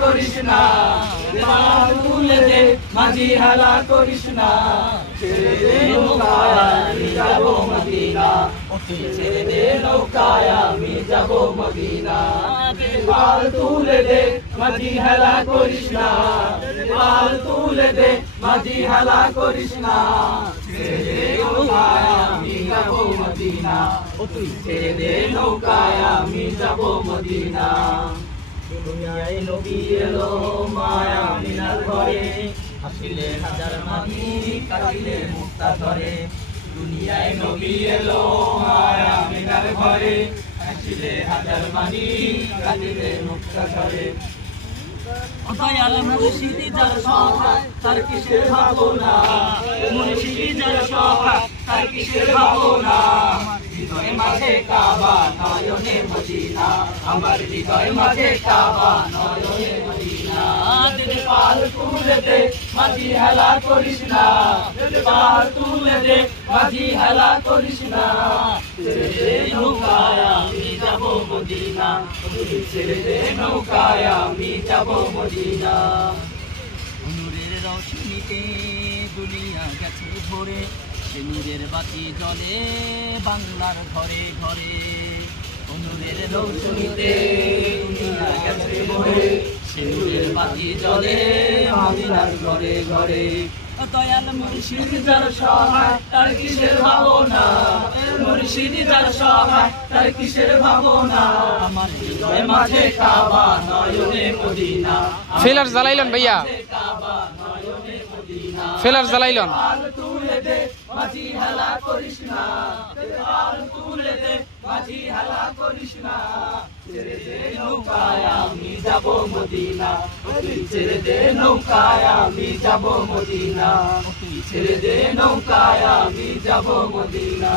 করিস না, পাল তুলে দে মাঝি হেলা করিস না, ছেড়ে দে নৌকায় আমি যাব মদিনা, ছেড়ে দে নৌকায় আমি যাব মদিনা, পাল তুলে দে মাঝি হেলা করিস না, পাল তুলে দে মাঝি হেলা করিস না, ছেড়ে দে নৌকায় আমি যাব মদিনা, ছেড়ে দে নৌকায় আমি যাব মদিনা। দুনিয়ায় নবী এলো মায়া মিনার ঘরে, হাসিলে হাজার মানি কাঁদিলে মুক্তা ধরে, দুনিয়ায় নবী এলো মায়া মিনার ঘরে, হাসিলে হাজার মানি কাঁদিলে মুক্তা ধরে, দয়াল মুর্শিদি যার সহায় তার কিসের ভাবনা, মুর্শিদি যার সহায় তার কিসের ভাবনা, হৃদয় মাঝে কাবা নয়নে মদিনা, আমার হৃদয় মাঝে কাবা নয়নে মদিনা, পাল তুলে দে মাঝি হেলা করিস না, পাল তুলে দে মাঝি হেলা করিস না, ছেড়ে দে নৌকায় আমি যাব মদিনা, ছেড়ে দে নৌকায় আমি যাব মদিনা। নূরের রৌশনীতে দুনিয়া গেছে ভরে, সে নূরের বাতি জ্বলে বাংলার ঘরে ঘরে, নূরের রৌশনীতে দুনিয়া গেছে ভরে, সে নূরের বাতি জ্বলে মদিনার ঘরে ঘরে, দয়াল মুর্শিদি যার সহায় তার কিসের ভাবনা, মুর্শিদি যার সহায় তার কিসের ভাবনা, আমার হৃদয় মাঝে কাবা নয়নে মদিনা, ফেলার জ্বালাইলেন ভাইয়া, ফেলার জ্বালাইলেন, পাল তুলে দে মাঝি হেলা করিস না, পাল তুলে দে মাঝি হেলা করিস না, ছেড়ে দে নৌকায় আমি যাব মদিনা, ছেড়ে দে নৌকায় আমি যাব মদিনা, ছেড়ে দে নৌকায় আমি যাব মদিনা।